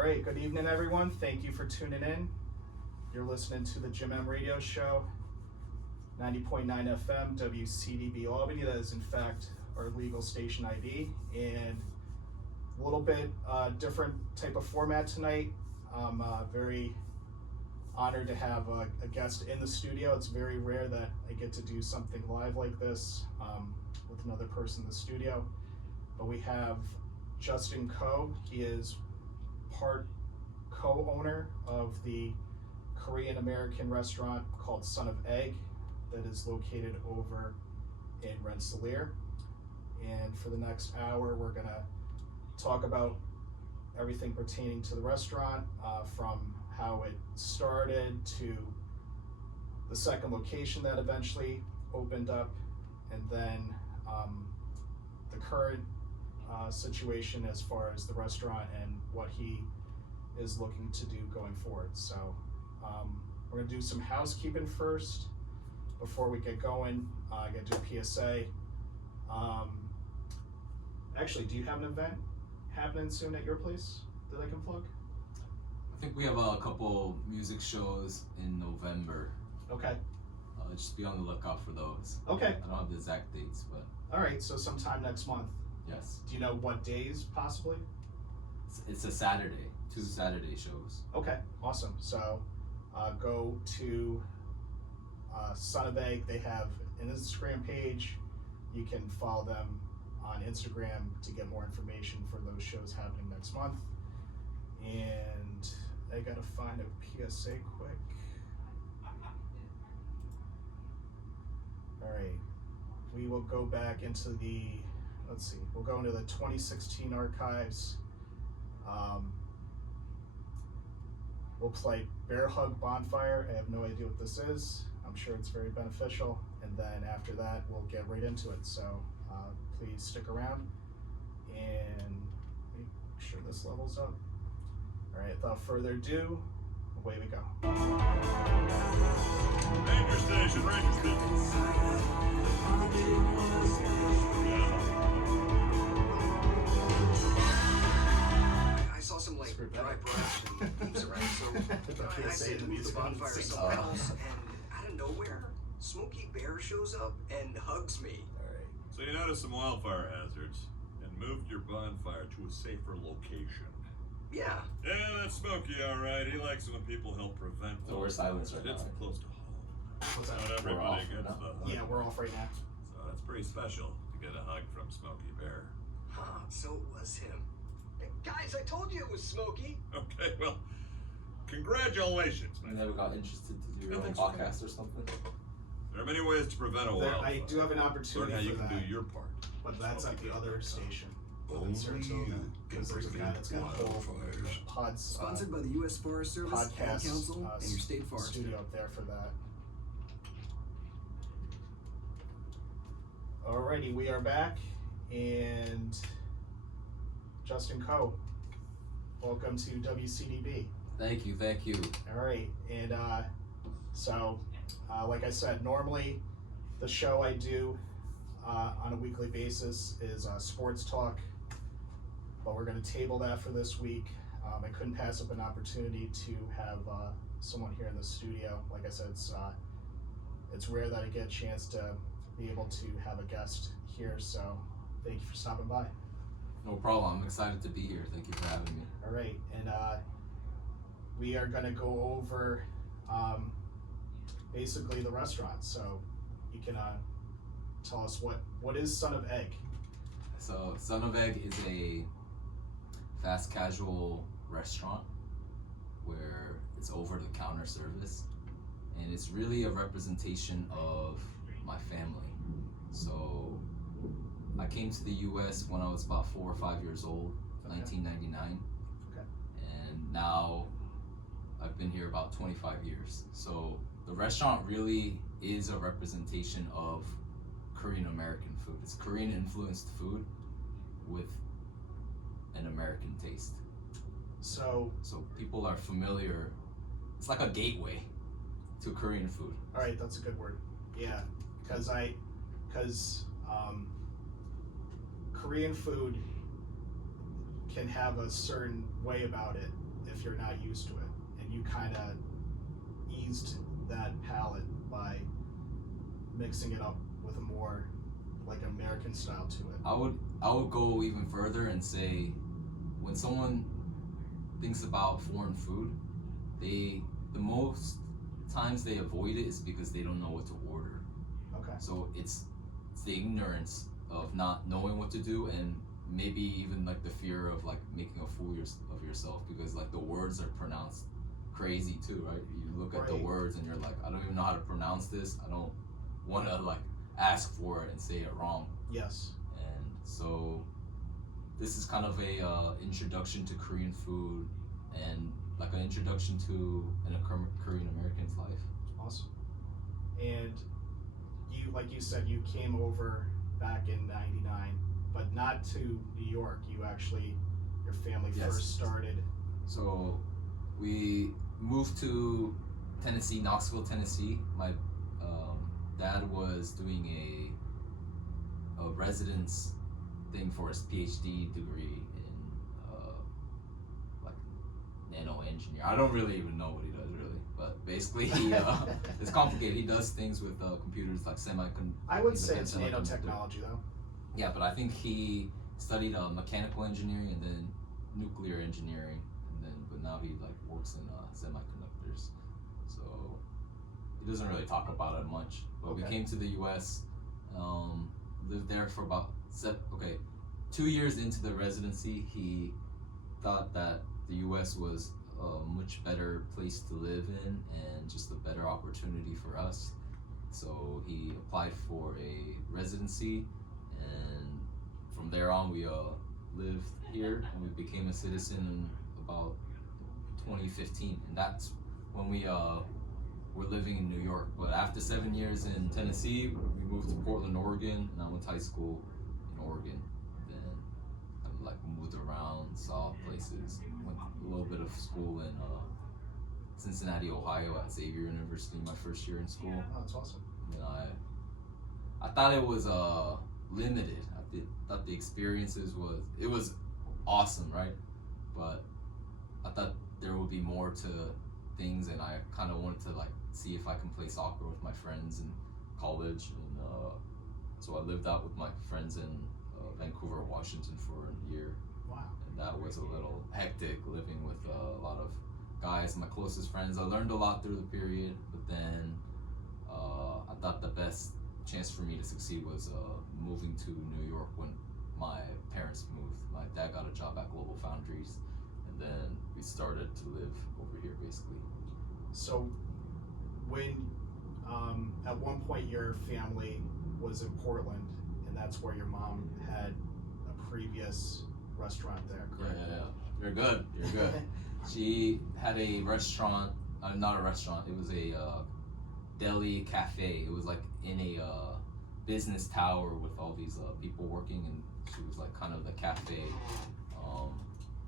right, good evening everyone. Thank you for tuning in. You're listening to the Jim M Radio Show, 90.9 FM, WCDB Albany. That is in fact our legal station ID, and a little bit different type of format tonight. I'm very honored to have a guest in the studio. It's very rare that I get to do something live like this with another person in the studio, but we have Justin Ko. He is part co-owner of the Korean American restaurant called Son of Egg that is located over in Rensselaer. And for the next hour, we're gonna talk about everything pertaining to the restaurant, from how it started to the second location that eventually opened up, and then the current situation as far as the restaurant and what he is looking to do going forward. So we're gonna do some housekeeping first before we get going. I gotta do a PSA. Actually, do you have an event happening soon at your place that I can plug? I think we have a couple music shows in November. Okay. Just be on the lookout for those. Okay. I don't have the exact dates, but. All right, so sometime next month. Yes. Do you know what days possibly? It's a Saturday, 2 Saturday shows. Okay, awesome. So go to Son of Egg. They have an Instagram page. You can follow them on Instagram to get more information for those shows happening next month. And I gotta find a PSA quick. All right, we will go back into the, let's see, we'll go into the 2016 archives. We'll play Bear Hug Bonfire. I have no idea what this is. I'm sure it's very beneficial. And then after that, we'll get right into it. So please stick around and make sure this levels up. All right, without further ado, away we go. Ranger station, Ranger station. I saw some like dry brush and leaves around, so I said move the bonfire somewhere else, and out of nowhere, Smokey Bear shows up and hugs me. All right. So you noticed some wildfire hazards and moved your bonfire to a safer location. Yeah. Yeah, that's Smokey, all right. He likes it when people help prevent. So we're silence right now. It's close to home. What's that? Not We're everybody off gets right the now. hug. Yeah, we're off right now. So that's pretty special to get a hug from Smokey Bear. Huh, so it was him. Hey, guys, I told you it was Smokey. Okay, well, congratulations, You man. never got interested to do your own Nothing's podcast or something? There are many ways to prevent a There, wildfire. I do have an Learn opportunity how you for can that, do your part. but that's at the other station. Only you Because there's a guy that's got a whole wildfires. pods, Sponsored by the U.S. Forest Service, Ad podcast Council, and your state forester. studio up there for that. Alrighty, we are back, and Justin Ko, welcome to WCDB. Thank you, thank you. All right, and so like I said, normally the show I do on a weekly basis is sports talk, but we're going to table that for this week. I couldn't pass up an opportunity to have someone here in the studio. Like I said, it's rare that I get a chance to be able to have a guest here, so thank you for stopping by. No problem. I'm excited to be here. Thank you for having me. All right, and we are going to go over basically the restaurant. So you can tell us what is Son of Egg? So, Son of Egg is a fast casual restaurant where it's over-the-counter service, and it's really a representation of my family. So, I came to the U.S. when I was about 4 or 5 years old, Okay. 1999. Okay. And now I've been here about 25 years. So the restaurant really is a representation of Korean American food. It's Korean influenced food with an American taste. So people are familiar. It's like a gateway to Korean food. all right, that's a good word. Yeah, because Korean food can have a certain way about it if you're not used to it, and you kind of eased that palate by mixing it up with a more like American style to it. I would go even further and say, when someone thinks about foreign food, the most times they avoid it is because they don't know what to order. Okay. So it's the ignorance of not knowing what to do, and maybe even like the fear of like making a fool of yourself, because like the words are pronounced crazy too, right? You look at the Right. words and you're like, I don't even know how to pronounce this. I don't want to like ask for it and say it wrong. Yes. And so this is kind of a introduction to Korean food, and like an introduction to a Korean American's life. Awesome. And you, like you said, you came over back in '99, but not to New York. You actually, your family Yes. first started. So we moved to Tennessee, Knoxville, Tennessee. My dad was doing a residence thing for his PhD degree in like nano engineer. I don't really even know what he does really, but basically he it's complicated. He does things with computers like I would say it's nanotechnology though. Yeah, but I think he studied mechanical engineering and then nuclear engineering, and then but now he like works in semiconductors. So he doesn't really talk about it much. But we Okay. came to the U.S., lived there for about 2 years into the residency. He thought that the U.S. was a much better place to live in and just a better opportunity for us. So he applied for a residency, and from there on we lived here, and we became a citizen in about 2015, and that's when we were living in New York. But after 7 years in Tennessee, we moved to Portland, Oregon, and I went to high school in Oregon. Then I like moved around, saw places, went a little bit of school in Cincinnati, Ohio at Xavier University my first year in school. Oh, that's awesome. And I thought it was limited. Thought the experiences was awesome, right? But I thought there would be more to things, and I kind of wanted to like see if I can play soccer with my friends in college, and so I lived out with my friends in Vancouver, Washington for a year. Wow. And that was a little hectic, living with a lot of guys, my closest friends. I learned a lot through the period, but then I thought the best chance for me to succeed was moving to New York when my parents moved. My dad got a job at Global Foundries, and then we started to live over here basically. So when at one point your family was in Portland, and that's where your mom had a previous restaurant there, correct? Yeah. You're good. She had a restaurant, not a restaurant, it was a deli cafe. It was like in a business tower with all these people working, and she was like kind of the cafe.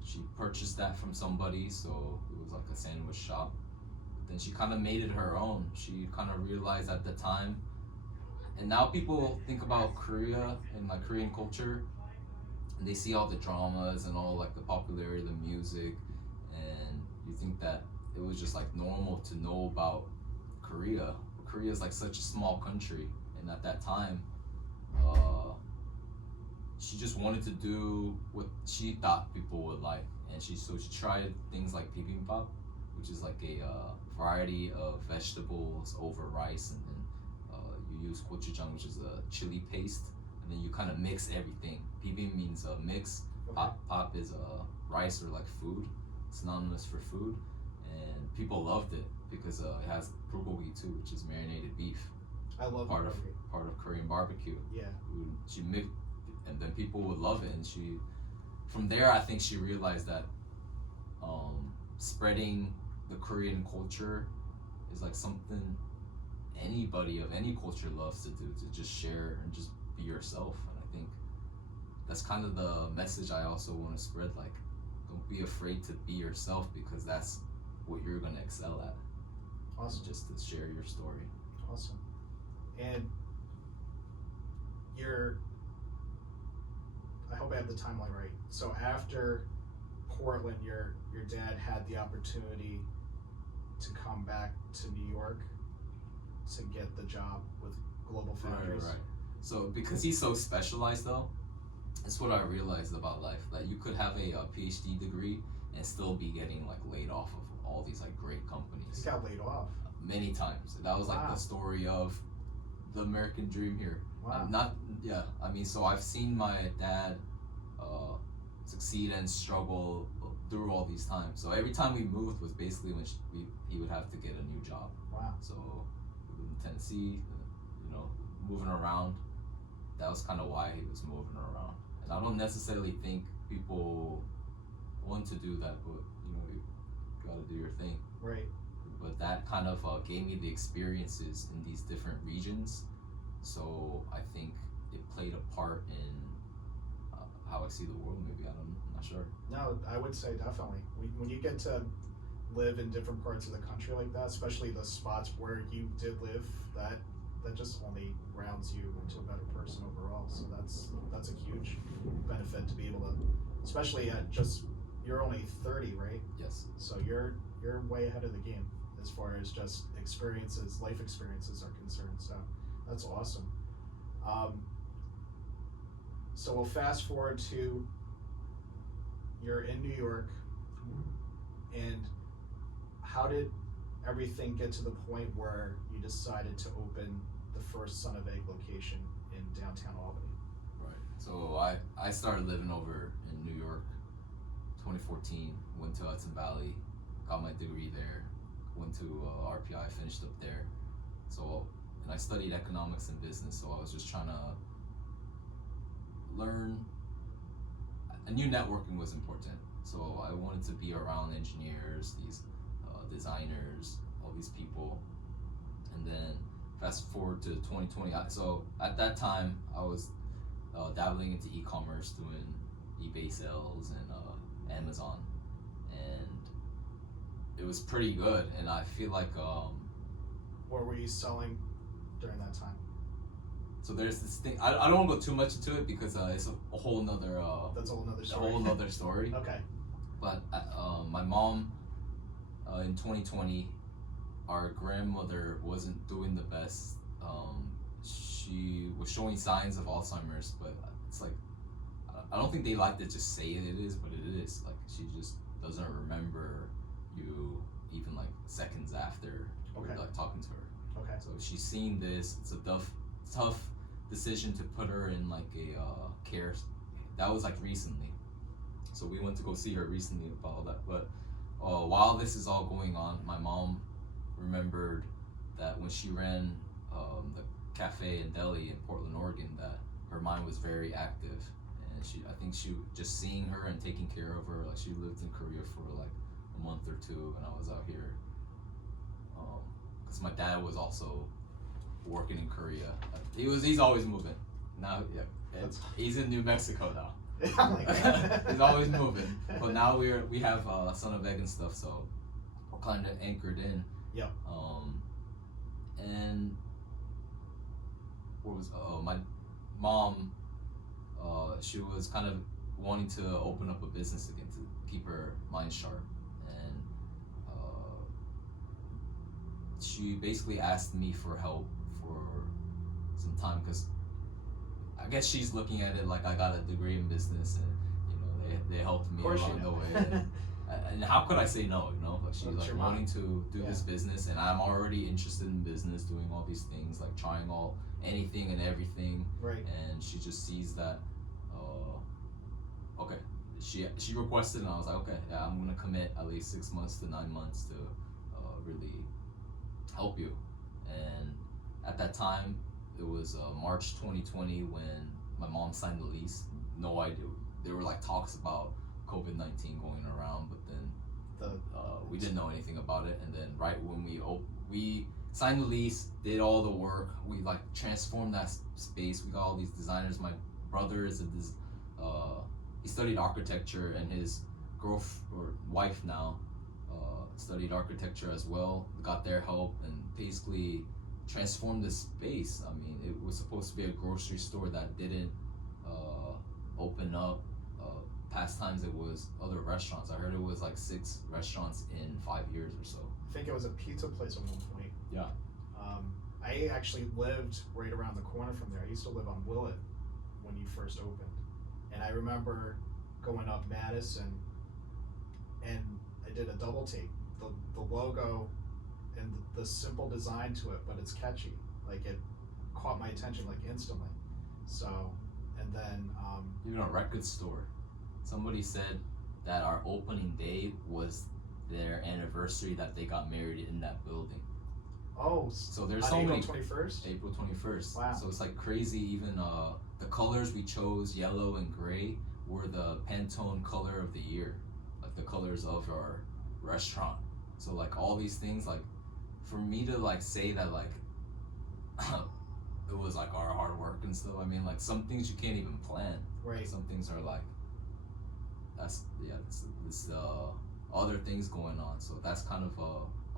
She purchased that from somebody, so it was like a sandwich shop. But then she kind of made it her own. She kind of realized at the time, and now people think about Korea and like Korean culture, and they see all the dramas and all like the popularity of the music, and you think that it was just like normal to know about Korea. Korea is like such a small country, and at that time, she just wanted to do what she thought people would like, and she tried things like bibimbap, which is like a variety of vegetables over rice, and then you use gochujang, which is a chili paste, and then you kind of mix everything. Bibim means mix. Okay. Pap is rice or like food, synonymous for food, and people loved it because it has bulgogi too, which is marinated beef, I love part of barbecue. Korean barbecue. Yeah. She mixed, and then people would love it, and from there I think she realized that spreading the Korean culture is like something anybody of any culture loves to do, to just share and just be yourself. And I think that's kind of the message I also want to spread. Like, don't be afraid to be yourself, because that's what you're gonna excel at. Awesome. Just to share your story. Awesome. And I hope I have the timeline right. So after Portland, your dad had the opportunity to come back to New York to get the job with Global Foundries. Right. So because he's so specialized though, that's what I realized about life, that you could have a PhD degree and still be getting like laid off of all these like great companies. He got laid off. Many times. That was like Wow. the story of the American dream here. Wow. So I've seen my dad succeed and struggle through all these times. So every time we moved was basically when he would have to get a new job. Wow. So we lived in Tennessee, moving around. That was kind of why he was moving around. And I don't necessarily think people want to do that, but you gotta do your thing. Right. But that kind of gave me the experiences in these different regions. So I think it played a part in how I see the world. Maybe I'm not sure. No, I would say definitely. When you get to live in different parts of the country like that, especially the spots where you did live, that just only rounds you into a better person overall. So that's a huge benefit to be able to, especially at you're only 30, right? Yes. So you're way ahead of the game as far as just life experiences are concerned. So that's awesome. So we'll fast forward to you're in New York, and how did everything get to the point where you decided to open the first Son of Egg location in downtown Albany? Right. So I started living over in New York 2014, went to Hudson Valley, got my degree there, went to RPI, finished up there. So, and I studied economics and business, so I was just trying to learn. I knew networking was important, so I wanted to be around engineers, these designers, all these people. And then fast forward to 2020, so at that time I was dabbling into e-commerce, doing eBay sales and Amazon, and it was pretty good. And I feel like what were you selling during that time? so there's this thing, I don't want to go too much into it because it's a whole nother That's a whole nother a story. whole nother story. Okay. But my mom in 2020, our grandmother wasn't doing the best. She was showing signs of Alzheimer's, but it's like, I don't think they like to just say it is, but it is. Like, she just doesn't remember you even like seconds after Okay. like talking to her. Okay. So she's seen this. It's a tough decision to put her in like a care. That was like recently. So we went to go see her recently about all that. But while this is all going on, my mom remembered that when she ran the cafe and deli in Portland, Oregon, that her mind was very active. And I think she just seeing her and taking care of her, like she lived in Korea for like a month or two, and I was out here. Because my dad was also working in Korea. He's always moving. Now, he's in New Mexico now. Oh my God. He's always moving. But now we have Son of Egg and stuff, so we're kind of anchored in. Yeah. And what was my mom? She was kind of wanting to open up a business again to keep her mind sharp, and she basically asked me for help for some time because I guess she's looking at it like I got a degree in business, and they helped me along the way. And how could I say no? Like she's like wanting to do this business, and I'm already interested in business, doing all these things, like trying anything and everything. Right. And she just sees that. Okay. She requested, and I was like, okay, yeah, I'm gonna commit at least 6 months to 9 months to really help you. And at that time, it was March 2020 when my mom signed the lease. No idea. There were like talks about COVID-19 going around, but then we didn't know anything about it. And then right when we signed the lease, did all the work, we like transformed that space. We got all these designers. My brother is he studied architecture, and his wife now studied architecture as well. Got their help and basically transformed the space. I mean, it was supposed to be a grocery store that didn't open up past times it was other restaurants. I heard it was like 6 restaurants in 5 years or so. I think it was a pizza place at one point. Yeah. I actually lived right around the corner from there. I used to live on Willett when you first opened. And I remember going up Madison and I did a double take. The logo and the simple design to it, but it's catchy. Like it caught my attention like instantly. So, and then Even a record store. Somebody said that our opening day was their anniversary that they got married in that building. So there's so April many. 21st? April 21st. Wow. So it's like crazy. Even the colors we chose, yellow and gray, were the Pantone color of the year, like the colors of our restaurant. So like all these things, like for me to like say that like it was like our hard work and stuff. I mean, like some things you can't even plan. Right. Some things are like this other things going on. So that's kind of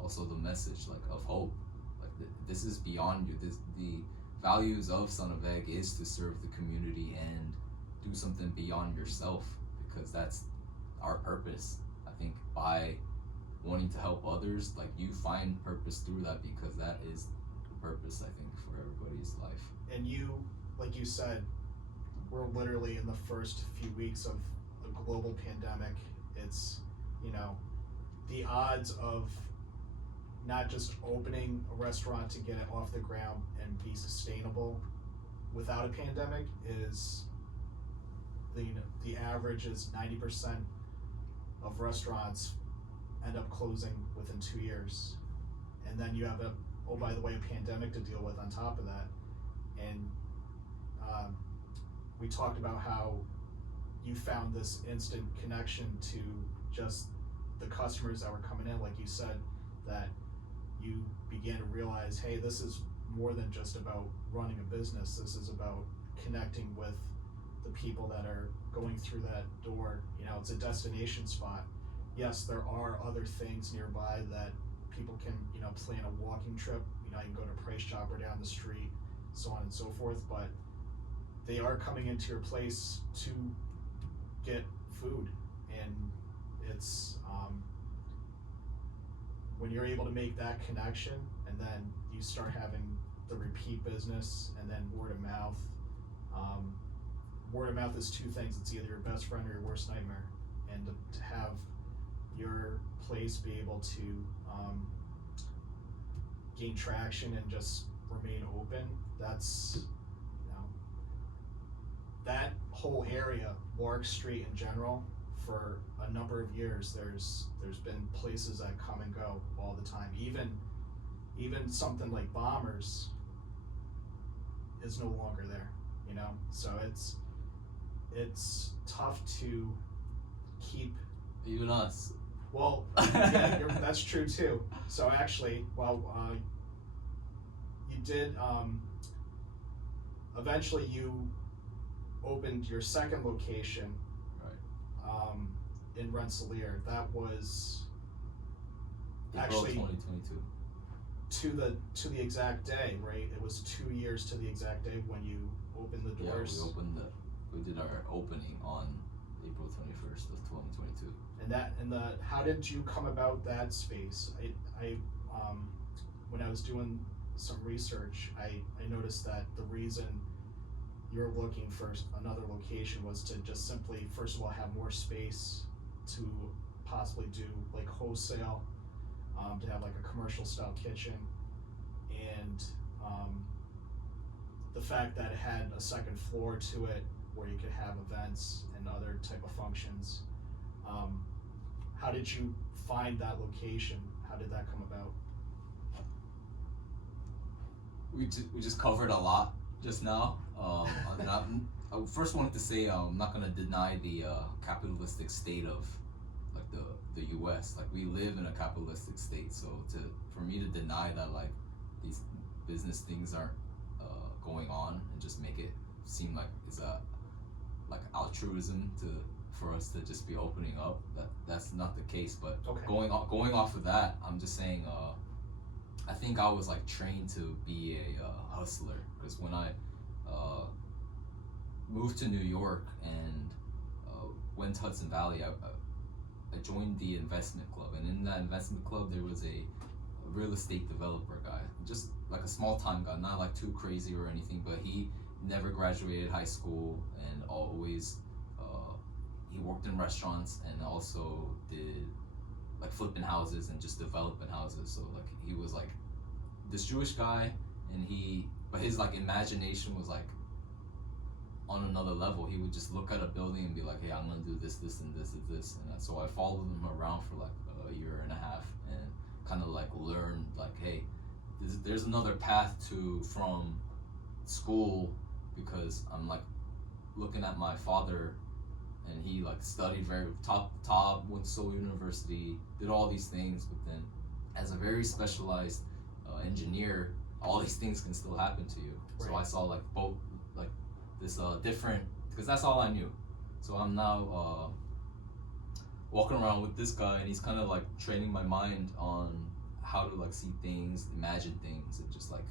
also the message like of hope. Like this is beyond you. The values of Son of Egg is to serve the community and do something beyond yourself, because that's our purpose. I think by wanting to help others, like you find purpose through that, because that is the purpose, I think, for everybody's life. And you, like you said, we're literally in the first few weeks of a global pandemic. It's, you know, the odds of not just opening a restaurant to get it off the ground and be sustainable without a pandemic is, the average is 90% of restaurants end up closing within 2 years. And then you have by the way, a pandemic to deal with on top of that. And we talked about how you found this instant connection to just the customers that were coming in, like you said, that you began to realize, hey, this is more than just about running a business. This is about connecting with the people that are going through that door. You know, it's a destination spot. Yes, there are other things nearby that people can, you know, plan a walking trip. You know, you can go to Price Chopper down the street, so on and so forth, but they are coming into your place to get food. And it's when you're able to make that connection, and then you start having the repeat business and then word of mouth. Word of mouth is two things. It's either your best friend or your worst nightmare. And to have your place be able to gain traction and just remain open, that's, you know, that whole area, Lark Street in general, for a number of years, there's been places that come and go all the time. Even something like Bombers is no longer there, you know? So it's tough to keep. Even us. Well, yeah, that's true too. So actually, you did, eventually you opened your second location, Right. in Rensselaer. That was April actually 2022. to the exact day, right? It was 2 years to the exact day when you opened the doors. Yeah, we did our opening on April 21st of 2022. And how did you come about that space? I when I was doing some research, I noticed that the reason you're looking for another location was to just simply, first of all, have more space to possibly do like wholesale, to have like a commercial style kitchen, and the fact that it had a second floor to it where you could have events and other type of functions. How did you find that location? How did that come about? We just covered a lot just now. I first wanted to say I'm not gonna deny the capitalistic state of like the U.S. Like we live in a capitalistic state, so for me to deny that like these business things aren't going on and just make it seem like it's like altruism for us to just be opening up, that's not the case. But Okay. going off of that, I'm just saying I think I was like trained to be a hustler, because when I moved to New York and went to Hudson Valley, I joined the investment club, and in that investment club there was a real estate developer guy, just like a small time guy, not like too crazy or anything, but he never graduated high school and always he worked in restaurants and also did like flipping houses and just developing houses. So like he was like this Jewish guy, and but his like imagination was like on another level. He would just look at a building and be like, hey, I'm gonna do this, this, and this, and this. And so I followed him around for like a year and a half and kind of like learned like, hey, there's another path from school, because I'm like looking at my father, and he like studied very top, went to Seoul University, did all these things, but then as a very specialized engineer, all these things can still happen to you. Right. So I saw like both like this different, because that's all I knew. So I'm now walking around with this guy, and he's kind of like training my mind on how to like see things, imagine things, and just like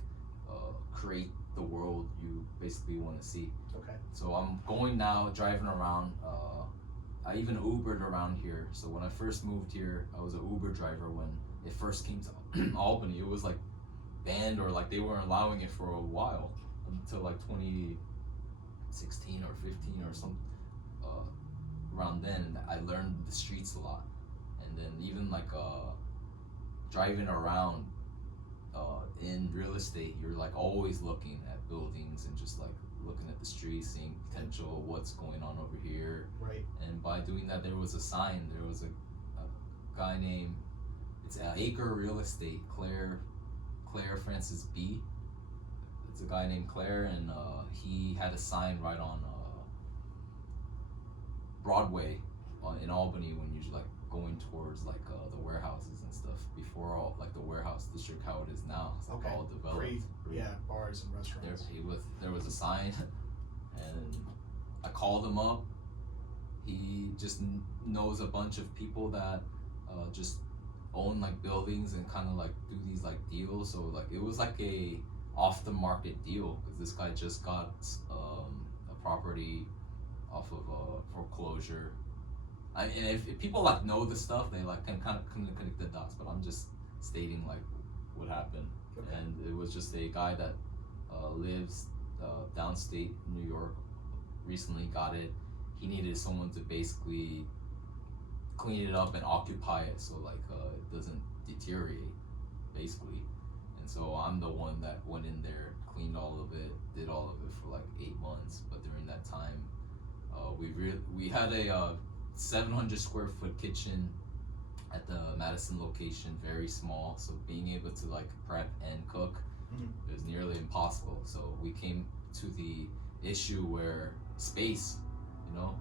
create the world you basically want to see. Okay. So I'm going now, driving around. I even Ubered around here. So when I first moved here, I was an Uber driver when it first came to Albany. It was like banned, or like they weren't allowing it for a while until like 2016 or 15 or some around then. I learned the streets a lot, and then even like driving around in real estate, you're like always looking at buildings and just like looking at the streets, seeing potential, what's going on over here. Right. And by doing that, there was a sign. There was a guy named, it's Acre Real Estate, Claire Francis B. It's a guy named Claire, and he had a sign right on Broadway in Albany when you're like going towards like the warehouses and stuff, before all like the warehouse district how it is now. It's like all developed. Yeah, bars and restaurants. There was a sign, and I called him up. He just knows a bunch of people that just own like buildings and kind of like do these like deals. So like it was like a off the market deal, because this guy just got a property off of foreclosure. And if people like know the stuff, they like can kind of connect the dots. But I'm just stating like what happened. Okay. And it was just a guy that lives downstate New York, recently got it. He needed someone to basically clean it up and occupy it, so like it doesn't deteriorate, basically. And so I'm the one that went in there, cleaned all of it, did all of it for like 8 months. But during that time, we had a 700 square foot kitchen at the Madison location, very small. So being able to like prep and cook is nearly impossible. So we came to the issue where space, you know.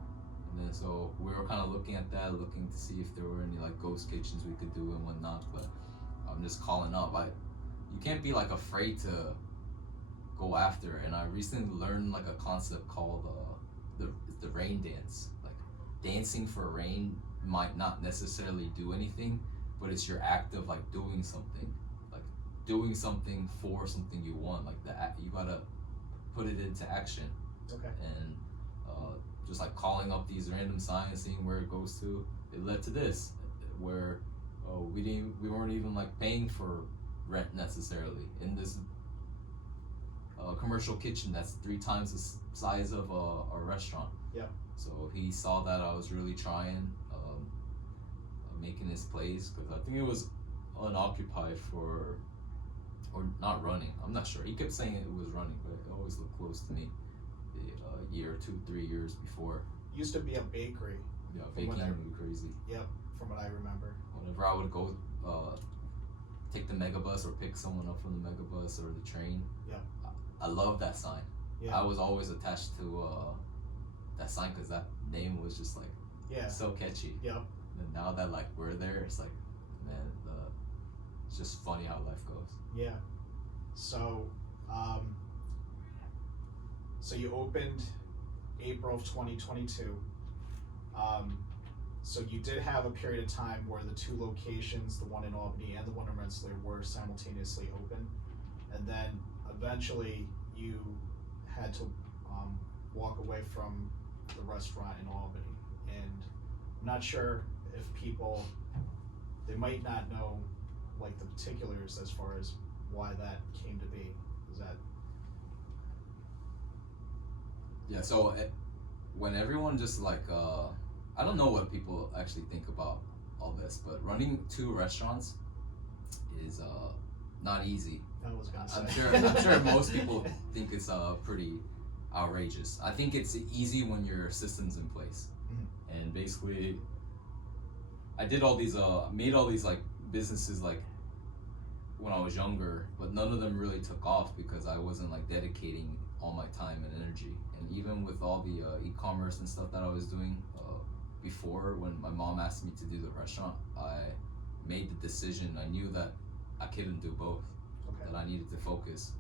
And then so we were kind of looking at that, looking to see if there were any like ghost kitchens we could do and whatnot. But I'm just calling up. You can't be like afraid to go after it. And I recently learned like a concept called the rain dance. Like dancing for rain might not necessarily do anything, but it's your act of like doing something for something you want. Like you gotta put it into action. Okay. And just like calling up these random signs, seeing where it goes to, it led to this, where we weren't even like paying for rent necessarily in this commercial kitchen that's 3 times the size of a restaurant. Yeah. So he saw that I was really trying making this place, because I think it was unoccupied or not running. I'm not sure. He kept saying it was running, but it always looked close to me. A year, 2-3 years before. Used to be a bakery. Yeah, baking would be crazy. Yep, from what I remember. Whenever I would go take the megabus or pick someone up from the megabus or the train, yeah, I love that sign. Yeah. I was always attached to that sign, because that name was just like so catchy. Yep. And now that like we're there, it's like, man, it's just funny how life goes. Yeah. So, so you opened April of 2022. So you did have a period of time where the 2 locations, the one in Albany and the one in Rensselaer, were simultaneously open, and then eventually you had to walk away from the restaurant in Albany, and I'm not sure if people, they might not know like the particulars as far as why that came to be. Is that? Yeah, so when everyone just like, I don't know what people actually think about all this, but running 2 restaurants is not easy. I was gonna say. I'm sure most people think it's pretty outrageous. I think it's easy when your system's in place. Mhm. And basically, I did all these, made all these like businesses like when I was younger, but none of them really took off because I wasn't like dedicating all my time and energy. And even with all the e-commerce and stuff that I was doing before, when my mom asked me to do the restaurant, I made the decision. I knew that I couldn't do both. Okay. That I needed to focus.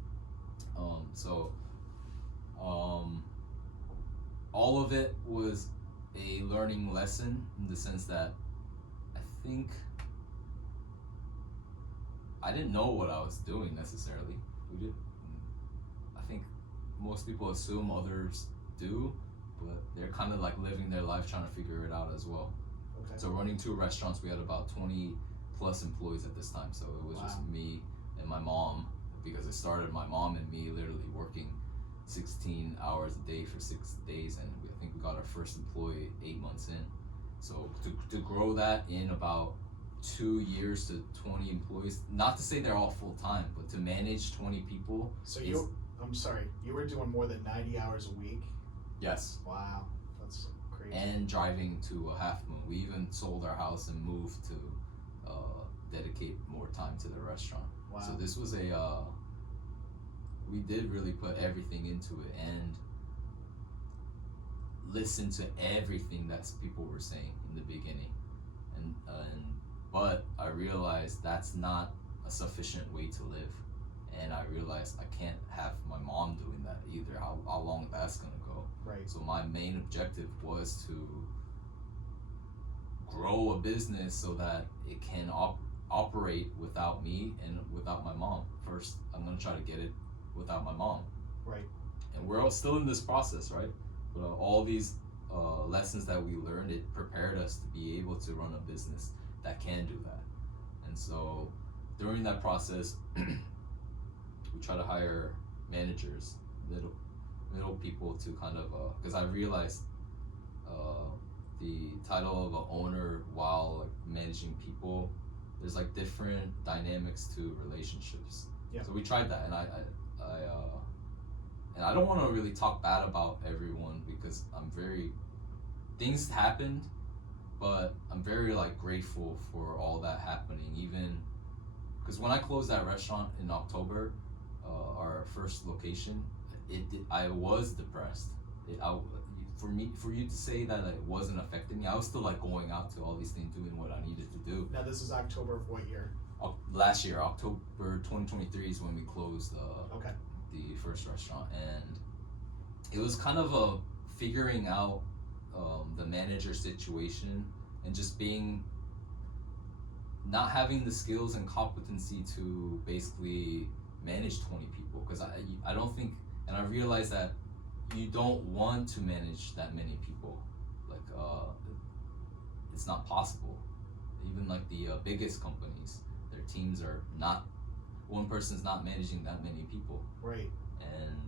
All of it was a learning lesson in the sense that I think I didn't know what I was doing necessarily. I think most people assume others do, but they're kind of like living their life trying to figure it out as well. Okay. So running 2 restaurants, we had about 20 plus employees at this time. So it was just me and my mom, because it started my mom and me literally working 16 hours a day for 6 days, and I think we got our first employee 8 months in. So to grow that in about 2 years to 20 employees, not to say they're all full time, but to manage 20 people. So I'm sorry, you were doing more than 90 hours a week? Yes. Wow, that's crazy. And driving to a half moon. We even sold our house and moved to dedicate more time to the restaurant. Wow. So this was we did really put everything into it and listen to everything that people were saying in the beginning. But I realized that's not a sufficient way to live. And I realized I can't have my mom doing that either, how long that's gonna go. Right. So my main objective was to grow a business so that it can operate without me and without my mom. First, I'm gonna try to get it without my mom. Right. And we're all still in this process, right? But all these lessons that we learned, it prepared us to be able to run a business that can do that. And so during that process, we try to hire managers, middle people to kind of, because I realized the title of an owner while like managing people, there's like different dynamics to relationships. Yeah. So we tried that, and I don't want to really talk bad about everyone because things happened, but I'm very like grateful for all that happening. Even because when I closed that restaurant in October, our first location, I was depressed. For you to say that it wasn't affecting me, I was still like going out to all these things, doing what I needed to do. Now this is October of what year? Last year, October 2023 is when we closed okay. the first restaurant, and it was kind of a figuring out the manager situation and just not having the skills and competency to basically manage 20 people, because I don't think, and I realized that you don't want to manage that many people, like it's not possible. Even like the biggest companies, their teams are not, one person's not managing that many people. Right. And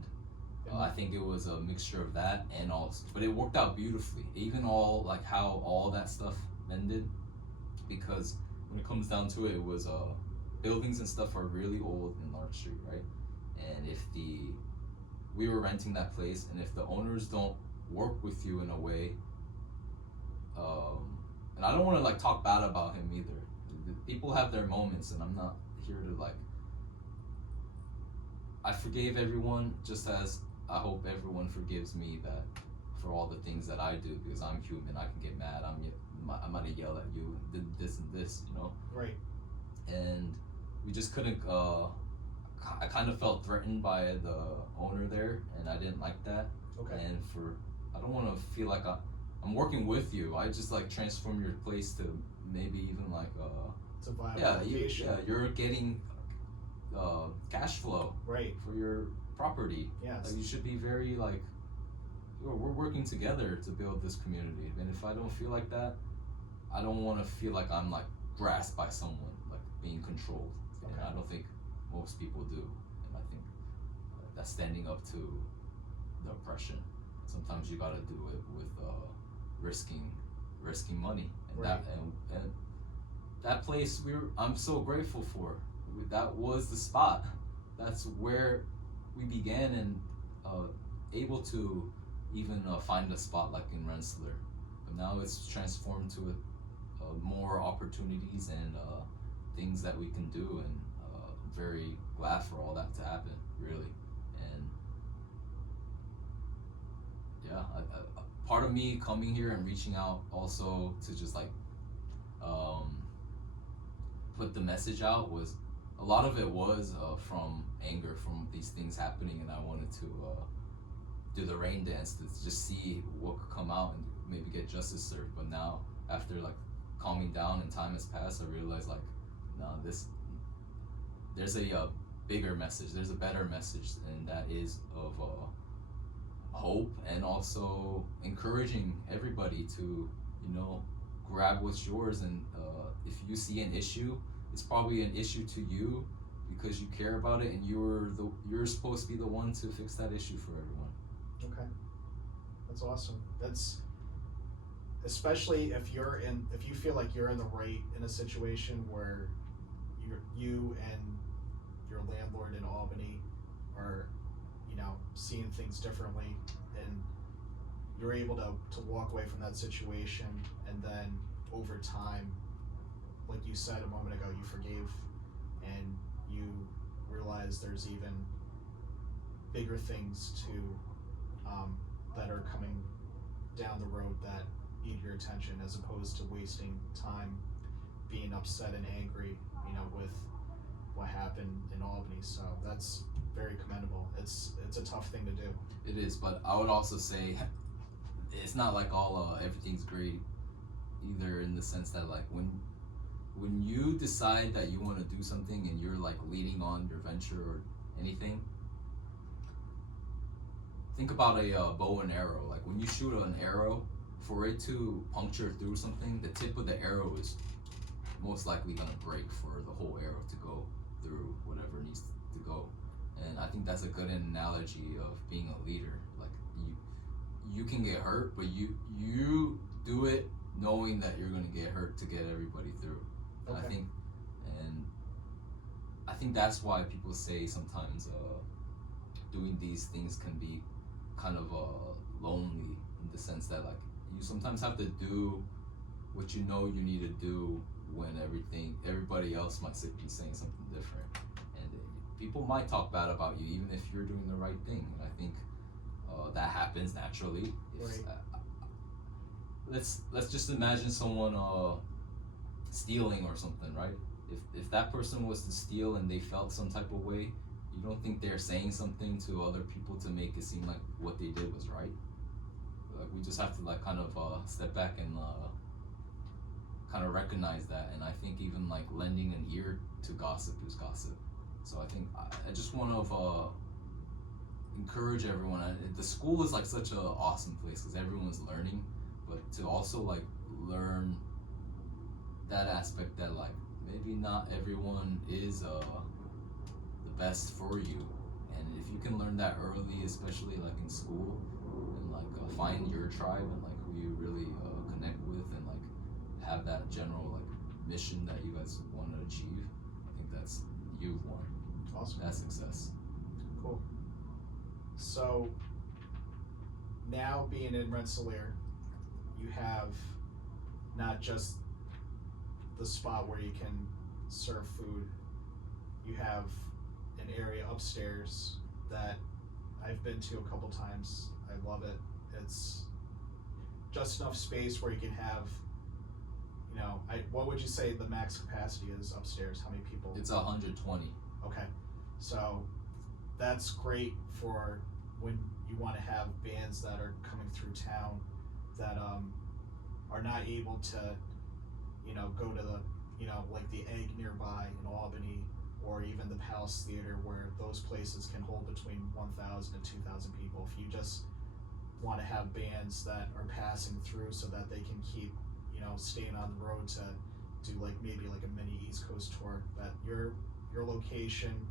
I think it was a mixture of that and also, but it worked out beautifully. Even all like how all that stuff ended, because when it comes down to it, it was buildings and stuff are really old in Large Street, right? And if we were renting that place, and if the owners don't work with you in a way, and I don't want to like talk bad about him either. People have their moments, and I'm not here to like. I forgave everyone, just as I hope everyone forgives me that for all the things that I do, because I'm human. I can get mad. I'm gonna yell at you, did this and this, you know. Right. And we just couldn't. I kind of felt threatened by the owner there, and I didn't like that. Okay. And I don't want to feel like I'm working with you. I just like transform your place to maybe even like it's a viable location. you're getting cash flow right for your property. Yes. Like, you should be very like we're working together to build this community. And if I don't feel like that, I don't want to feel like I'm like grasped by someone, like being controlled. And I don't think most people do. And I think that's standing up to the oppression. Sometimes you gotta do it with risking money, and and that place I'm so grateful for. That was the spot. That's where we began, and able to even find a spot like in Rensselaer. But now it's transformed to more opportunities and things that we can do, and I'm very glad for all that to happen, really. And yeah, part of me coming here and reaching out also to just like put the message out was, a lot of it was from anger from these things happening, and I wanted to do the rain dance to just see what could come out and maybe get justice served. But now, after like calming down and time has passed, I realized like, no, there's a bigger message. There's a better message, and that is of hope, and also encouraging everybody to, grab what's yours. And if you see an issue, it's probably an issue to you because you care about it, and you're supposed to be the one to fix that issue for everyone. Okay, that's awesome. That's especially if you feel like you're in the right in a situation where you and your landlord in Albany are, seeing things differently, and you're able to walk away from that situation, and then over time, like you said a moment ago, you forgave, and you realize there's even bigger things that are coming down the road that need your attention, as opposed to wasting time being upset and angry, with what happened in Albany. So that's very commendable. It's a tough thing to do. It is, but I would also say it's not like all everything's great either, in the sense that like when you decide that you want to do something and you're like leading on your venture or anything, think about a bow and arrow. Like when you shoot an arrow, for it to puncture through something, the tip of the arrow is most likely gonna break for the whole arrow to go through whatever needs to go. And I think that's a good analogy of being a leader. Like you can get hurt, but you do it knowing that you're gonna get hurt to get everybody through. Okay. I think that's why people say sometimes doing these things can be kind of lonely, in the sense that like you sometimes have to do what you know you need to do when everybody else might be saying something different, and people might talk bad about you even if you're doing the right thing. And I think that happens naturally. Let's just imagine someone stealing or something, right? If that person was to steal and they felt some type of way, you don't think they're saying something to other people to make it seem like what they did was right? Like we just have to like kind of step back and kind of recognize that. And I think even like lending an ear to gossip is gossip. So I think I just want to encourage everyone. The school is like such an awesome place because everyone's learning, but to also like learn that aspect that like maybe not everyone is the best for you. And if you can learn that early, especially like in school, and like find your tribe and like who you really connect with, and like have that general like mission that you guys want to achieve, I think that's, you've won. Awesome. That's success. Cool. So now being in Rensselaer, you have not just the spot where you can serve food, you have an area upstairs that I've been to a couple times. I love it. It's just enough space where you can have, what would you say the max capacity is upstairs? How many people? It's 120. Okay, so that's great for when you want to have bands that are coming through town that are not able to, go to the, like the Egg nearby in Albany, or even the Palace Theater, where those places can hold between 1,000 and 2,000 people. If you just want to have bands that are passing through so that they can keep, you know, staying on the road to do like maybe like a mini East Coast tour. That your location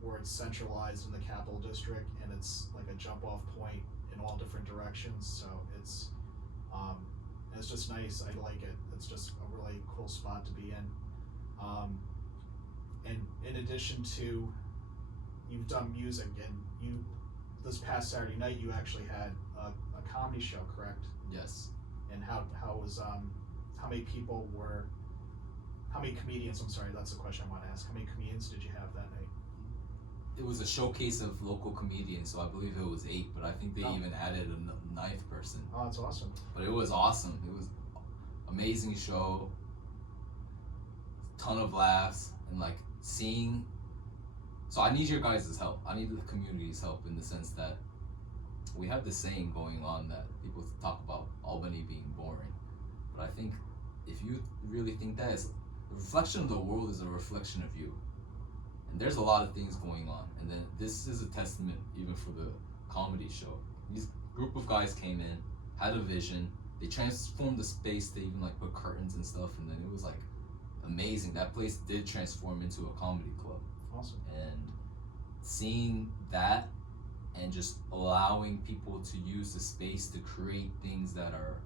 where it's centralized in the Capital District and it's like a jump off point in all different directions. So it's just nice. I like it. It's just a really cool spot to be in. And in addition to, you've done music, and you, this past Saturday night, you actually had a comedy show, correct? Yes. And how was how many comedians, I'm sorry, that's the question I want to ask. How many comedians did you have that night? It was a showcase of local comedians, so I believe it was 8, but I think they even added a 9th person. Oh, that's awesome. But it was awesome. It was amazing show. Ton of laughs and like seeing. So I need your guys' help. I need the community's help in the sense that we have this saying going on that people talk about Albany being boring, but I think if you really think that, is the reflection of the world is a reflection of you. And there's a lot of things going on, and then this is a testament even for the comedy show. These group of guys came in, had a vision, they transformed the space, they even like put curtains and stuff, and then it was like amazing. That place did transform into a comedy club. Awesome. And seeing that and just allowing people to use the space to create things that are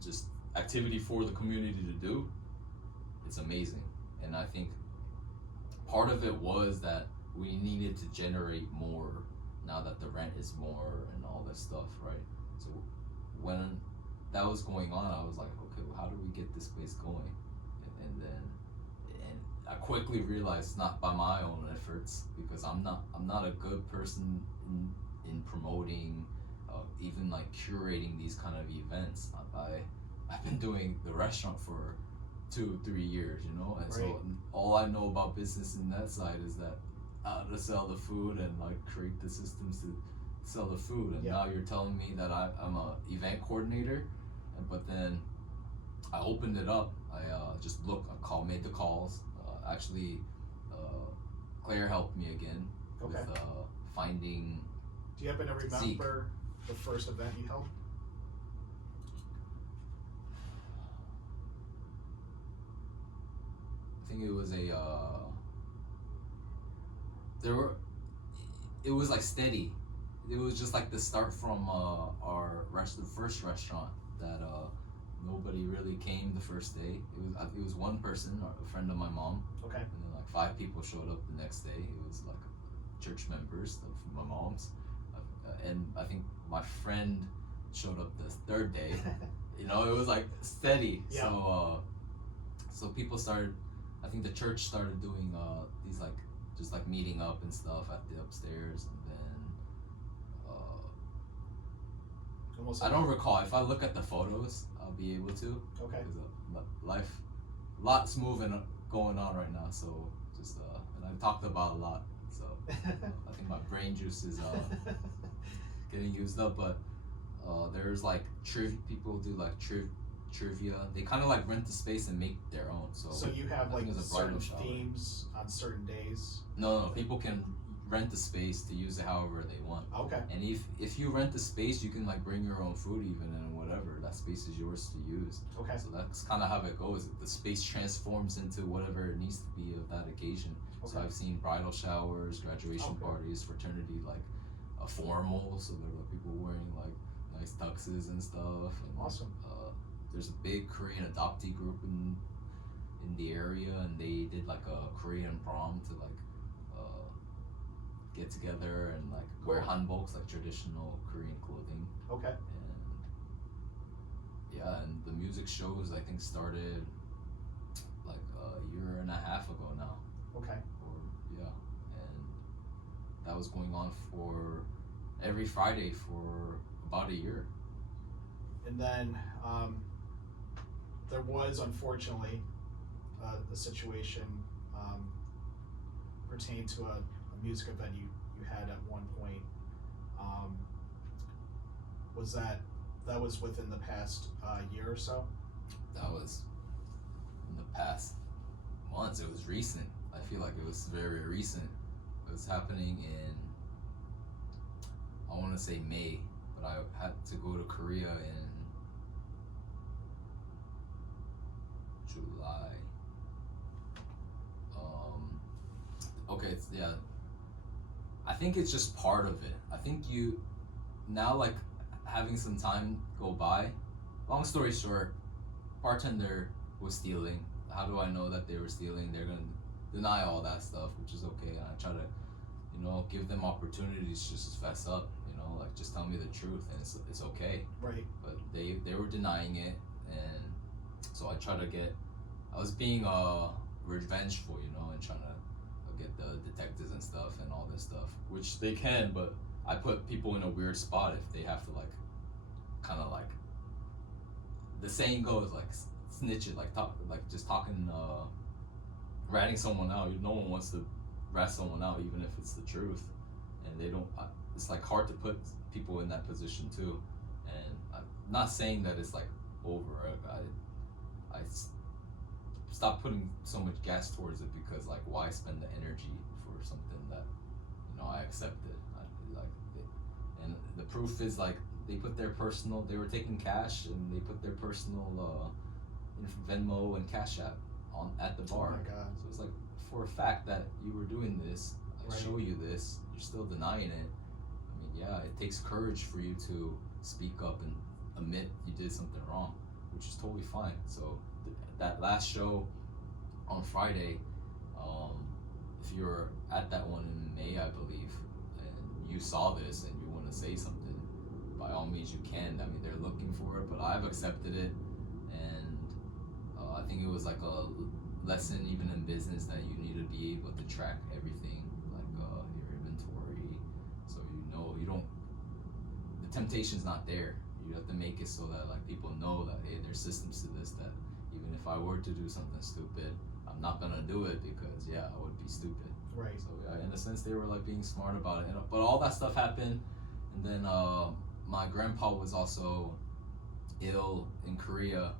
just activity for the community to do, it's amazing. And I think part of it was that we needed to generate more now that the rent is more and all this stuff, right? So when that was going on, I was like, okay, well, how do we get this place going? And I quickly realized it's not by my own efforts, because I'm not a good person in promoting, even like curating these kind of events. I've been doing the restaurant for 2-3 years, you know, and so all I know about business in that side is that how to sell the food and like create the systems to sell the food. And now you're telling me that I'm a event coordinator, but then I opened it up. I made the calls. Actually, Claire helped me again with finding. Do you happen to remember the first event you held? I think it was it was like steady. It was just like the start from the first restaurant that nobody really came the first day. It was one person, a friend of my mom. Okay. And then like 5 people showed up the next day. It was like church members of my mom's, and I think my friend showed up the 3rd day. You know, it was like steady. Yeah. So people started. I think the church started doing these like just like meeting up and stuff at the upstairs, and then I don't recall. If I look at the photos, I'll be able to. Okay. Because life, lots moving going on right now. So just and I talked about a lot. So I think my brain juice is getting used up. But there's like people do like trivia. They kind of like rent the space and make their own. So you have like certain shower. themes on certain days? No, people can rent the space to use it however they want. Okay. And if you rent the space, you can like bring your own food even, and whatever. That space is yours to use. Okay. So that's kind of how it goes. The space transforms into whatever it needs to be of that occasion. Okay. So I've seen bridal showers, graduation parties, fraternity, like a formal. So there are people wearing like nice tuxes and stuff. And, awesome. There's a big Korean adoptee group in the area, and they did like a Korean prom to like get together and like wear hanboks, like traditional Korean clothing. Okay. And the music shows I think started like a year and a half ago now. Okay. And that was going on for every Friday for about a year. And then there was unfortunately a situation pertaining to a music event you had at one point. Was that was within the past year or so? That was in the past months. It was recent. I feel like it was very recent. It was happening in I want to say May, but I had to go to Korea in July. Okay, yeah. I think it's just part of it. I think you now, like, having some time go by. Long story short, bartender was stealing. How do I know that they were stealing? They're gonna deny all that stuff, which is okay. And I try to, give them opportunities just to fess up. Like, just tell me the truth, and it's okay. Right. But they were denying it, and so I was being revengeful, and trying to get the detectives and stuff and all this stuff, which they can, but I put people in a weird spot if they have to, like, kind of like, the saying goes, like, snitch it, like, just talking, ratting someone out. No one wants to rat someone out, even if it's the truth, and they don't. It's like hard to put people in that position too, and I'm not saying that it's like over. I stopped putting so much gas towards it, because, like, why spend the energy for something that I accepted? And the proof is, like, they were taking cash, and they put their personal Venmo and Cash App at the bar. Oh my God. So it's like, for a fact that you were doing this, I Right. show you this, you're still denying it. I mean, yeah, it takes courage for you to speak up and admit you did something wrong, which is totally fine. So that last show on Friday, if you're at that one in May, I believe, and you saw this and you want to say something, by all means you can. I mean, they're looking for it, but I've accepted it, and I think it was like a lesson even in business, that you need to be able to track everything, like your inventory, so you don't, the temptation's not there. You have to make it so that, like, people know that, hey, there's systems to this, that even if I were to do something stupid, I'm not gonna do it, because I would be stupid. Right. So yeah, in a sense, they were, like, being smart about it. But all that stuff happened, and then my grandpa was also ill in Korea,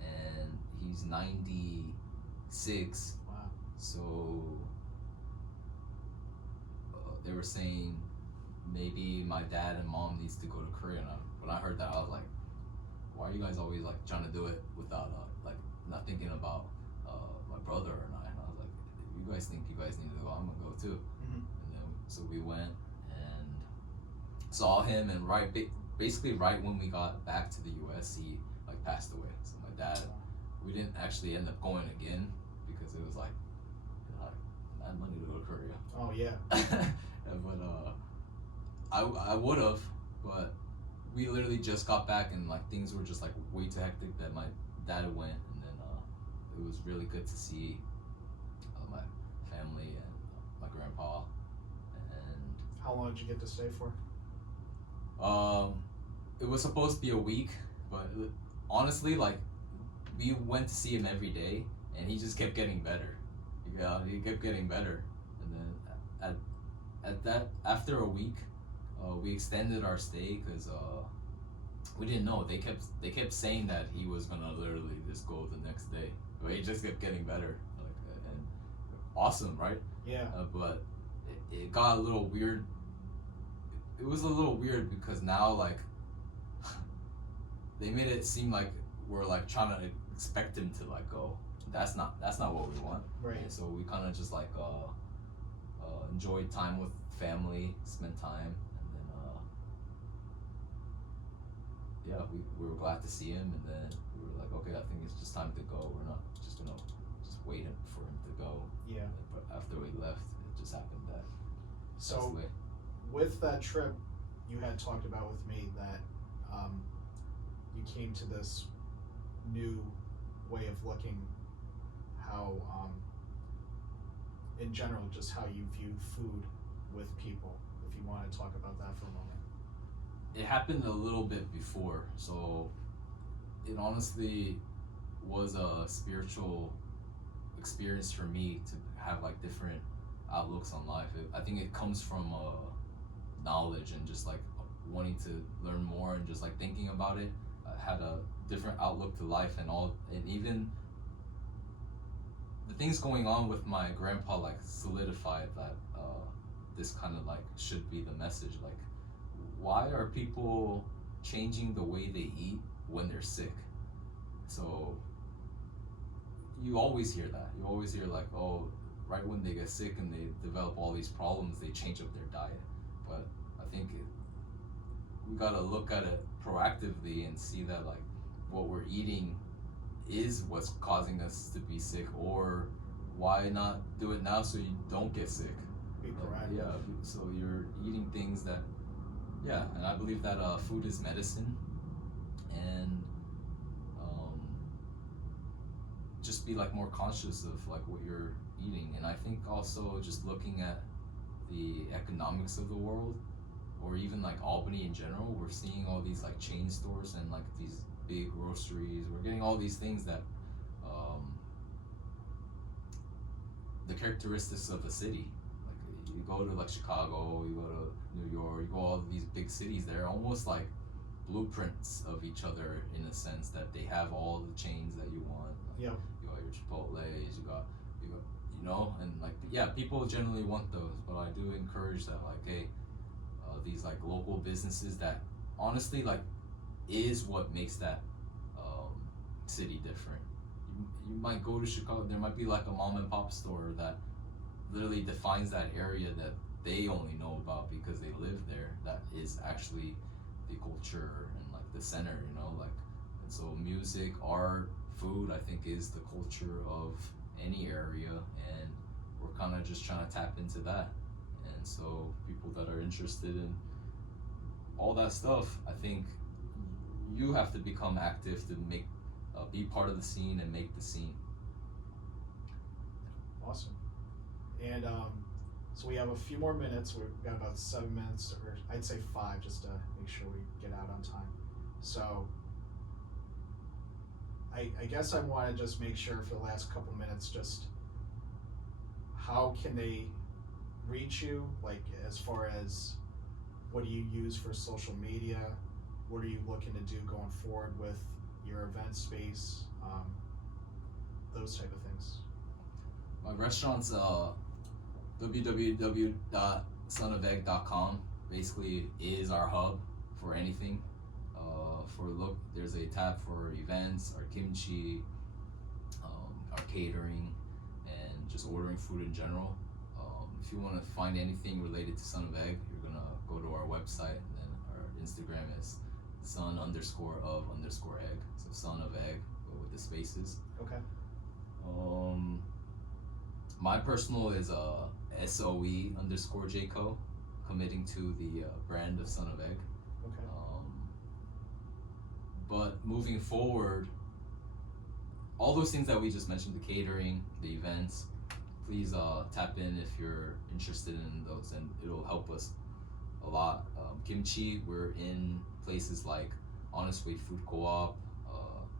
and he's 96. Wow. So they were saying maybe my dad and mom needs to go to Korea. And when I heard that, I was like, why are you guys always, like, trying to do it without like, not thinking about my brother and I? And I was like, if you guys think you guys need to go, I'm gonna go too. Mm-hmm. And then so we went and saw him, and basically right when we got back to the US, he, like, passed away. So my dad, we didn't actually end up going again, because it was like mad money to go to Korea. Oh yeah. But I would have, but we literally just got back, and, like, things were just, like, way too hectic that my dad went, and then it was really good to see my family and my grandpa. And How long did you get to stay for? it was supposed to be a week, but honestly, like, we went to see him every day, and he just kept getting better. He kept getting better, and then after a week, we extended our stay, because we didn't know. They kept saying that he was gonna literally just go the next day, but he just kept getting better, and awesome, right? Yeah. But it got a little weird. It was a little weird, because now, like, they made it seem like we're, like, trying to expect him to, like, go. That's not what we want. Right. And so we kind of just, like, enjoyed time with family, spent time, and then we were glad to see him, and then we were like, okay, I think it's just time to go. We're not just gonna wait for him to go. Yeah. But after we left, it just happened that. So with that trip, you had talked about with me that you came to this new way of looking, how in general, just how you view food with people. If you want to talk about that for a moment. It happened a little bit before, so it honestly was a spiritual experience for me to have, like, different outlooks on life. I think it comes from knowledge and just, like, wanting to learn more, and just, like, thinking about it. I had a different outlook to life, and even the things going on with my grandpa, like, solidified that this kind of, like, should be the message. Like, why are people changing the way they eat when they're sick? So you always hear that. You always hear like, oh, right when they get sick and they develop all these problems, they change up their diet. But I think we gotta look at it proactively and see that like what we're eating is what's causing us to be sick, or why not do it now so you don't get sick? Be proactive. Yeah, so you're eating things that, yeah, and I believe that food is medicine, and just be like more conscious of like what you're eating. And I think also just looking at the economics of the world, or even like Albany in general, we're seeing all these like chain stores and like these big groceries. We're getting all these things that the characteristics of a city. Like you go to like Chicago, you go to New York, you go all these big cities. They're almost like blueprints of each other in a sense that they have all the chains that you want. Like, Yeah. you got your Chipotle's, you got, you know, and like, yeah, people generally want those, but I do encourage that, like, hey, these like local businesses that honestly like is what makes that city different. You might go to Chicago, there might be like a mom and pop store that literally defines that area that they only know about because they live there. That is actually the culture and like the center, you know, like, and so music, art, food, I think is the culture of any area, and we're kind of just trying to tap into that. And so people that are interested in all that stuff, I think you have to become active to make be part of the scene and make the scene. Awesome. And so we have a few more minutes. We've got about 7 minutes, or I'd say 5, just to make sure we get out on time. So I guess I want to just make sure for the last couple minutes, just how can they reach you? Like, as far as what do you use for social media? What are you looking to do going forward with your event space? Those type of things. My restaurant's www.sonofegg.com basically is our hub for anything. There's a tab for events, our kimchi, our catering, and just ordering food in general. If you want to find anything related to Son of Egg, you're gonna go to our website, and then our Instagram is son_of_egg. So Son of Egg, but with the spaces. Okay. My personal is SOE_JCO, committing to the brand of Son of Egg. Okay. But moving forward, all those things that we just mentioned, the catering, the events, please tap in if you're interested in those, and it'll help us a lot. Kimchi, we're in places like Honest Weight Food Co-op.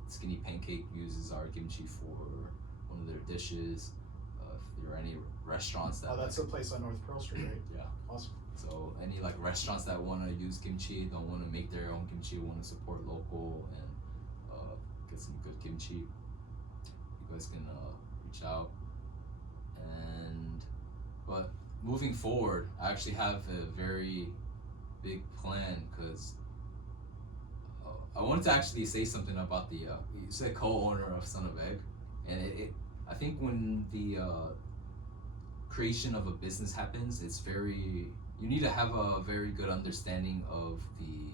Skinny Pancake uses our kimchi for one of their dishes. If there are any restaurants that... Oh, that's the place on North Pearl Street, right? Yeah. Awesome. So any like restaurants that want to use kimchi, don't want to make their own kimchi, want to support local and get some good kimchi, you guys can reach out. But moving forward, I actually have a very big plan, because I wanted to actually say something about the you said co-owner of Son of Egg, and I think when the creation of a business happens, you need to have a very good understanding of the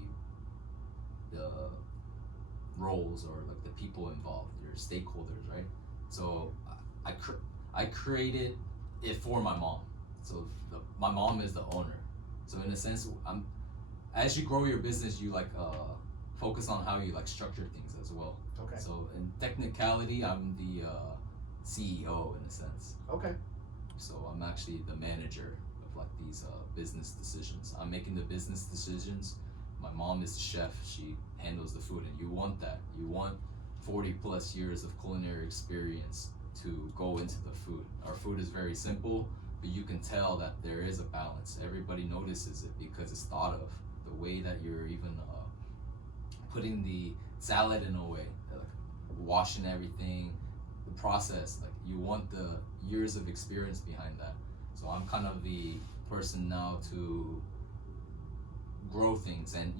roles, or like the people involved, your stakeholders, right? So I created it for my mom. So my mom is the owner. So in a sense, as you grow your business, you like focus on how you like structure things as well. Okay. So in technicality, I'm the CEO in a sense. Okay. So I'm actually the manager of like these business decisions. I'm making the business decisions. My mom is the chef. She handles the food, and you want that. You want 40 plus years of culinary experience to go into the food. Our food is very simple, but you can tell that there is a balance. Everybody notices it because it's thought of. The way that you're even putting the salad in a way, like washing everything, the process, like you want the years of experience behind that. So I'm kind of the person now to grow things, and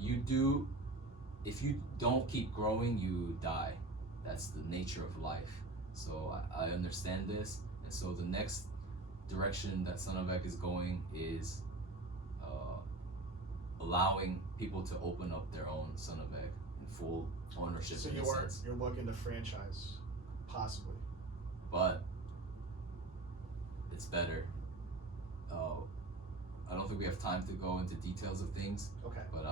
if you don't keep growing, you die. That's the nature of life. So I understand this, and so the next direction that Son of Egg is going is allowing people to open up their own Son of Egg in full ownership. So in a sense. you're looking to franchise, possibly. But it's better. I don't think we have time to go into details of things, Okay. but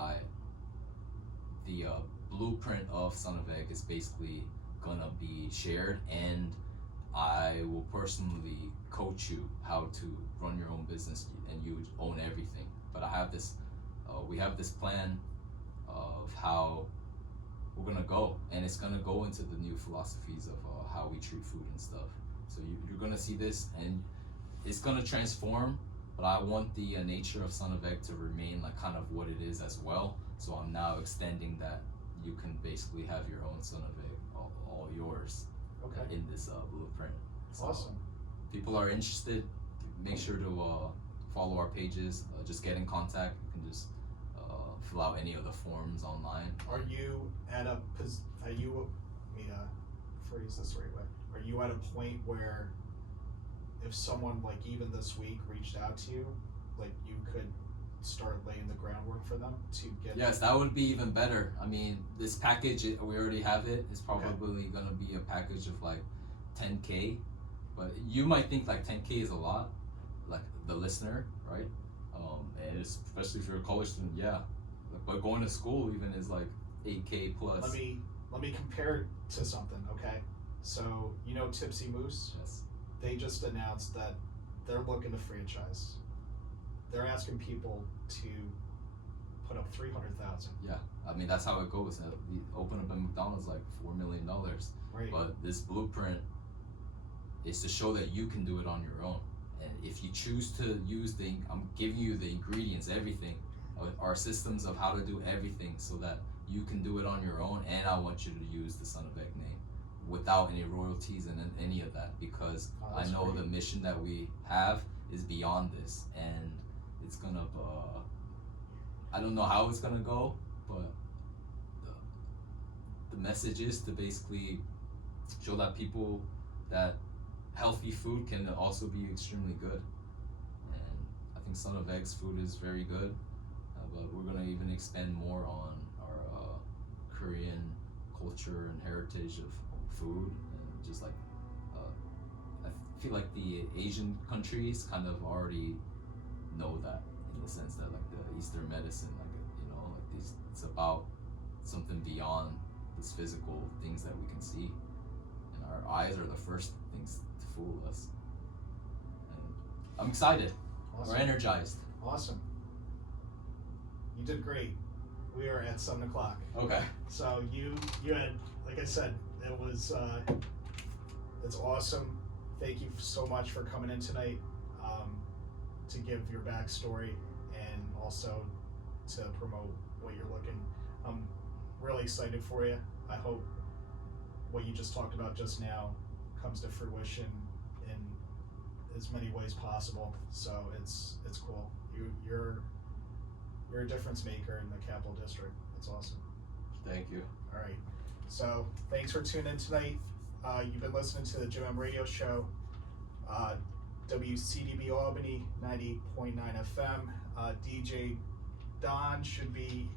the blueprint of Son of Egg is basically gonna be shared, and I will personally coach you how to run your own business, and you own everything. But I have this, we have this plan of how we're gonna go, and it's gonna go into the new philosophies of how we treat food and stuff. So you're gonna see this, and it's gonna transform. But I want the nature of Son of Egg to remain like kind of what it is as well. So I'm now extending that you can basically have your own Son of Egg, all yours, Okay. in this blueprint. So Awesome. people are interested, make sure to follow our pages. Just get in contact. You can just fill out any of the forms online. Are you at a phrase this the right way? Are you at a point where if someone like even this week reached out to you, like you could start laying the groundwork for them to get? Yes, that would be even better. I mean, this package, we already have it. It's probably gonna be a package of like 10K, but you might think like 10K is a lot, like the listener, right? And especially if you're a college student, yeah. But going to school even is like 8K plus. Let me compare it to something, okay? So you know Tipsy Moose? Yes. They just announced that they're looking to franchise. They're asking people to put up $300,000. Yeah, I mean that's how it goes. We open up a McDonald's like $4 million, Right. but this blueprint is to show that you can do it on your own. And if you choose to use I'm giving you the ingredients, everything, our systems of how to do everything, so that you can do it on your own. And I want you to use the Son of Egg name without any royalties and any of that, because I know great. the mission that we have is beyond this, and it's gonna I don't know how it's gonna go, but the message is to basically show that people that healthy food can also be extremely good. And I think Son of Egg's food is very good, but we're gonna even expand more on our Korean culture and heritage of food, and just like I feel like the Asian countries kind of already know that, in the sense that like the Eastern medicine, like like these, it's about something beyond this physical things that we can see, and our eyes are the first things to fool us. And I'm excited. Awesome. We're energized. Awesome. You did great. We are at 7 o'clock. Okay. So you had, like I said, it was it's awesome. Thank you so much for coming in tonight, to give your backstory and also to promote what you're looking. I'm really excited for you. I hope what you just talked about just now comes to fruition in as many ways possible. So it's cool. You're a difference maker in the Capital District. It's awesome. Thank you. All right. So thanks for tuning in tonight. You've been listening to the Jim M Radio Show, WCDB Albany 90.9 FM. DJ Don should be